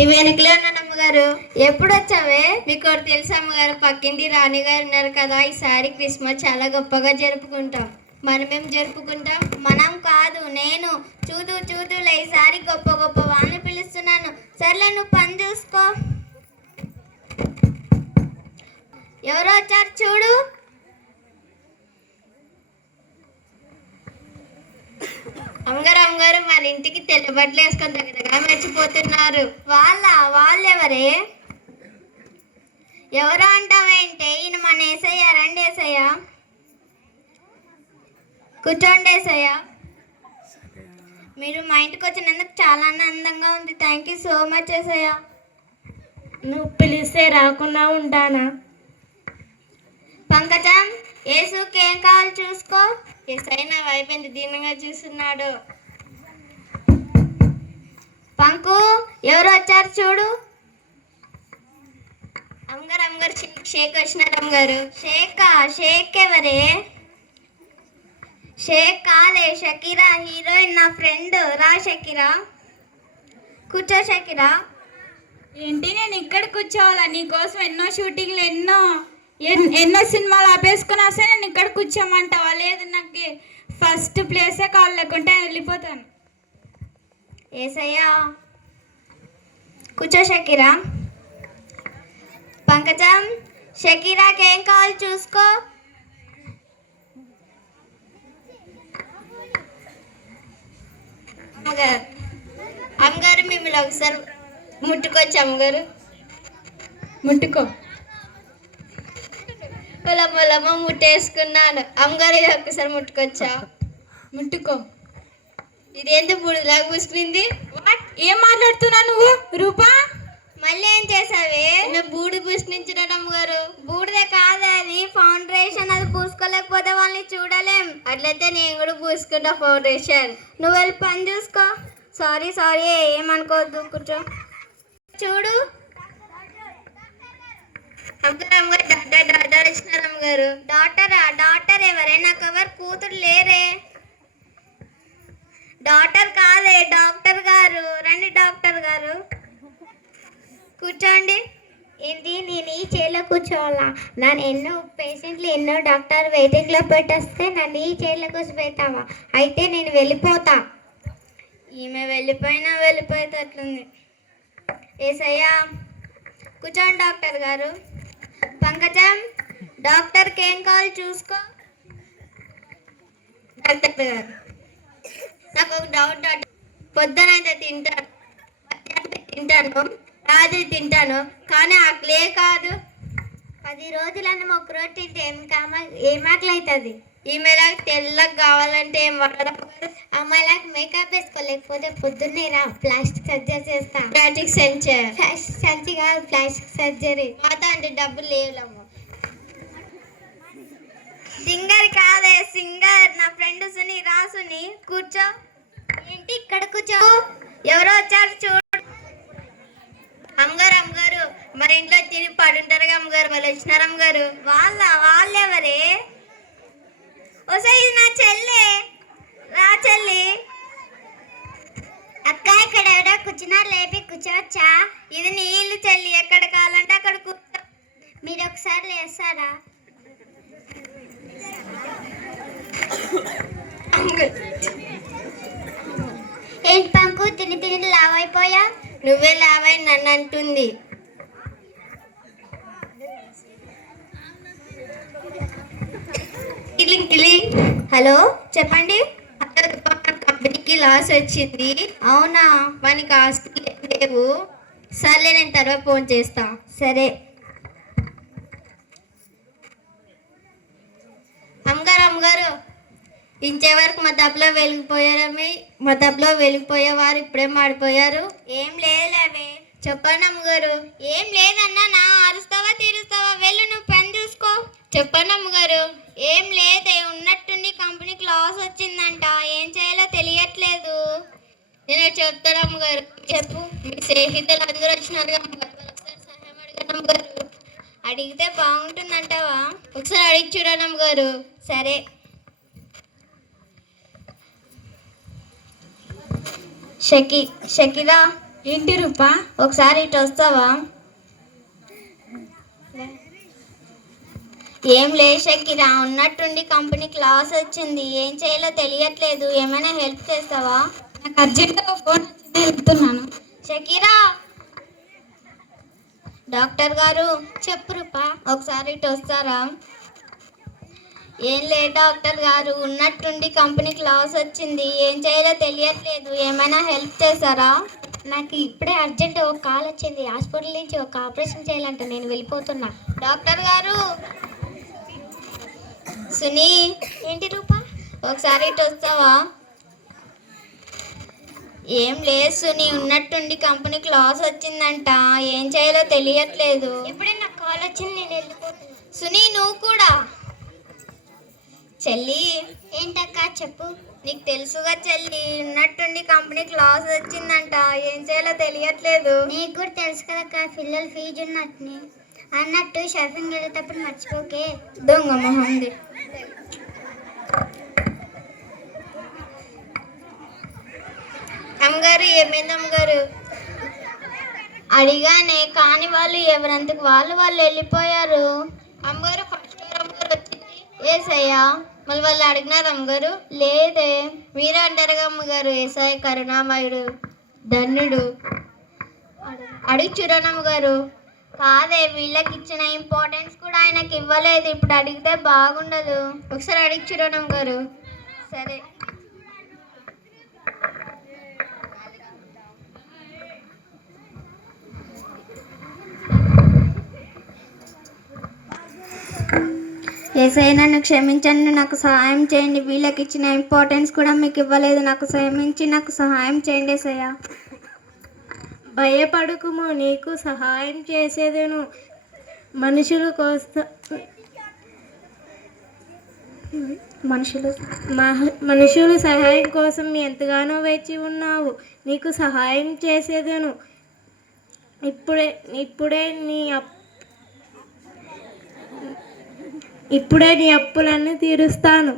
నీ వెనకలే ఉన్నాను అమ్మగారు. ఎప్పుడు వచ్చావే? మీకు ఒకటి తెలుసా అమ్మగారు, పక్కింటి రాణి గారు ఉన్నారు కదా, ఈసారి క్రిస్మస్ చాలా గొప్పగా జరుపుకుంటాం. మనమేం జరుపుకుంటాం? మనం కాదు, నేను. చూదులే, ఈసారి గొప్ప గొప్ప వాళ్ళని పిలుస్తున్నాను. సర్లే, నువ్వు పని చూసుకో. ఎవరో వచ్చారు చూడు. అమ్మగారు మన ఇంటికి తెల్ల బట్టలు వేసుకొని దగ్గరగా మర్చిపోతున్నారు. వాళ్ళెవరే? ఎవరో అంటావేంటే? ఈయన మన ఏసయ్య. రండి ఏసయ్య, కూర్చోండి ఏసయ్య. మీరు మా ఇంటికి వచ్చినందుకు చాలా ఆనందంగా ఉంది. థ్యాంక్ యూ సో మచ్ ఏసయ్య. నువ్వు పిలిస్తే రాకుండా ఉంటానా? పంకజం, యేసుకి ఏం కావాలి చూసుకో. ఏసై నా వైపు ఎంత దీనంగా చూస్తున్నాడు. పంకు, ఎవరు వచ్చారు చూడు. అమ్మగారు షేక్ వచ్చినారు అమ్మగారు. షేక్ ఎవరే? షేక్ కాదే, షకీరా, హీరోయిన్, నా ఫ్రెండ్. రా షకీరా, కూర్చో షకీరా. ఏంటి నేను ఇక్కడ కూర్చోవాలా? నీకోసం ఎన్నో షూటింగ్లు ఎన్నో సినిమాలు ఆపేసుకుని వస్తే నేను ఇక్కడ కూర్చోమంటావా? లేదు, నాకు ఫస్ట్ ప్లేసే కావాలి, లేకుంటే వెళ్ళిపోతాను. ఏసయ్యా, కూర్చో షకీరా. పంకజం, షకీరాకి ఏం కావాలి చూసుకో. అమ్మగారు మిమ్మల్ని ఒకసారి ముట్టుకోవచ్చు అమ్మగారు? ముట్టుకో. పొలమొలమ ముట్టేసుకున్నాను అమ్మగారు. ఇది ఒక్కసారి ముట్టుకొచ్చా? ముట్టుకో. ఇదేంటి బూడిలాగా పూసుకుంది? ఏం మాట్లాడుతున్నావు నువ్వు రూపా? మళ్ళీ ఏం చేసావే? నేను బూడి పూసుకునించినాడు అమ్మగారు. బూడిదే కాదు, అది ఫౌండేషన్. అది పూసుకోలేకపోతే వాళ్ళని చూడలేం. అట్లయితే నేను కూడా పూసుకుంటా ఫౌండేషన్. నువ్వు వెళ్ళి పని చూసుకో. సారీ ఏమనుకోవద్దు, కూర్చో. చూడు అమ్మగారు డాక్టర్ వచ్చినారు అమ్మగారు. డాక్టర్ ఎవరే? నాకు ఎవరు కూతురు లేరే. డాక్టర్ కాదే, డాక్టర్ గారు. రండి డాక్టర్ గారు, కూర్చోండి. ఏంటి, నేను ఈ చైర్లో కూర్చోవాలా? నన్ను ఎన్నో డాక్టర్ వెయిటింగ్లో పెట్టేస్తే నన్ను ఈ చైర్లో కూర్చోబెట్టావా? అయితే నేను వెళ్ళిపోతా. ఈమె వెళ్ళిపోయేటట్లుంది. ఏసయ్యా, కూర్చోండి డాక్టర్ గారు. పంకజం, డాక్టర్కి ఏం కావాలి చూసుకో. డాక్టర్ గారు, నాకు ఒక డౌట్. పొద్దునైతే తింటాను, రాత్రి తింటాను, కానీ ఆకలే కాదు. 10 రోజులన్న ఒక రోజు తింటే ఏం ఆకలి అవుతుంది? ఈమెలాగా తెల్లగా కావాలంటే ఏం వాడడం? అమ్మాయిలాగా మేకప్ వేసుకోలేకపోతే పొద్దున్నే రా, ప్లాస్టిక్ సర్జరీ చేస్తా. ప్లాస్టిక్ సర్జరీ కాదు, ప్లాస్టిక్ సర్జరీ. మాత అంటే డబ్బులు లేవులమ్మ. సింగర్ కాదే, సింగర్. నా ఫ్రెండ్ సుని. రా సుని, కూర్చో. ఏంటి ఇక్కడ కూర్చో? ఎవరో వచ్చారు చూడు. అమ్మగారు మరి ఇంట్లో తిని పడుంటారుగా అమ్మగారు, వాళ్ళు వచ్చినారు అమ్మగారు. వాళ్ళెవరే? ఇది నా చెల్లి. రా చెల్లి. అక్క, ఇక్కడ ఎవరో కూర్చున్నారు, లేపి కూర్చోవచ్చా? ఇది నీ ఇల్లు చెల్లి, ఎక్కడ కావాలంటే అక్కడ కూర్చో. మీరు ఒకసారి లేస్తారా? ఏంటి పంకు, తిని లావైపోయా? నువ్వే లావై నన్ను అంటుంది. హలో, చెప్పండి. కంపెనీకి లాస్ వచ్చింది. అవునా? మనకి ఆస్తులు లేవు. సర్లే, నేను తర్వాత ఫోన్ చేస్తా. సరే. అమ్మగారు ఇంచేవరకు మా దబ్లో వెలిగిపోయేవారు ఇప్పుడే మాడిపోయారు. ఏం లేదులేవే. చెప్పండి అమ్మగారు. ఏం లేదన్నా, నా అరుస్తావా తీరుస్తావా? వెళ్ళు, నువ్వు పని చూసుకో. చెప్పండి అమ్మగారు. ఏం లేదే, ఉన్నట్టుండి కంపెనీకి లాస్ వచ్చిందంట. ఏం చేయాలో తెలియట్లేదు. నేను చెప్తాను అమ్మగారు. చెప్పు. మీ స్నేహితులు అందరూ వచ్చినారు అమ్మగారు, సహాయం అడిగాను అమ్మగారు. అడిగితే బాగుంటుందంటావా? ఒకసారి అడిగి చూడండి అమ్మగారు. సరే. షకీరా, ఏంటి రూపా? ఒకసారి ఇటు వస్తావా? ఏం లే షకీరా, ఉన్నట్టుండి కంపెనీకి లాస్ వచ్చింది, ఏం చేయాలో తెలియట్లేదు, ఏమైనా హెల్ప్ చేస్తావా? నాకు అర్జెంటుగా ఫోన్ వచ్చింది, వెళ్తున్నాను. షకీరా! డాక్టర్ గారు. చెప్పు రూపా. ఒకసారి ఇటు వస్తారా? ఏం లేదు డాక్టర్ గారు, ఉన్నట్టుండి కంపెనీకి లాస్ వచ్చింది, ఏం చేయాలో తెలియట్లేదు, ఏమైనా హెల్ప్ చేస్తారా? నాకు ఇప్పుడే అర్జెంట్ ఒక కాల్ వచ్చింది, హాస్పిటల్ నుంచి ఒక ఆపరేషన్ చేయాలంట, నేను వెళ్ళిపోతున్నా. డాక్టర్ గారు. సునీ. ఏంటి రూపా? ఒకసారి ఇటు వస్తావా? ఏం లేదు సునీ, ఉన్నట్టుండి కంపెనీకి లాస్ వచ్చిందంట, ఏం చేయాలో తెలియట్లేదు. ఇప్పుడే నాకు కాల్ వచ్చింది, నేను వెళ్ళిపోతున్నా. సునీ నువ్వు కూడా. చెల్లి. ఏంటక్క చెప్పు. నీకు తెలుసుగా చెల్లి, ఉన్నట్టుండి కంపెనీకి లాస్ వచ్చిందంట, ఏం చేయాలో తెలియట్లేదు. నీకు కూడా తెలుసు కదక్క, పిల్లల ఫీజు ఉన్నట్టు. అన్నట్టు షాపింగ్ వెళ్ళేటప్పుడు మర్చిపోకే. దొంగ మొహంది. అమ్మగారు, ఏమైంది అమ్మగారు? అడిగానే కానీ వాళ్ళు ఎవరంతకు వాళ్ళు వెళ్ళిపోయారు. అమ్మగారు ఫస్ట్ అమ్మగారు వచ్చింది. ఏసయ్యా. మళ్ళీ వాళ్ళు అడిగినారు అమ్మగారు? లేదే. మీరే అంటారుగా అమ్మగారు, ఏసయ్య కరుణామయుడు, ధన్యుడు. అడిగి చూడనమ్మ గారు. కాదే, వీళ్ళకి ఇచ్చిన ఇంపార్టెన్స్ కూడా ఆయనకి ఇవ్వలేదు, ఇప్పుడు అడిగితే బాగుండదు. ఒకసారి అడిగి చూడనమ్మ గారు. సరే. ఏసయ్య నన్ను క్షమించండి, నాకు సహాయం చేయండి, వీళ్ళకి ఇచ్చిన ఇంపార్టెన్స్ కూడా మీకు ఇవ్వలేదు, నాకు క్షమించి నాకు సహాయం చేయండి ఏసయ్య. భయపడకుము, నీకు సహాయం చేసేదను. మనుషులు సహాయం కోసం ఎంతగానో వేచి ఉన్నావు, నీకు సహాయం చేసేదను. ఇప్పుడే నీ అప్పులన్నీ తీరుస్తాను.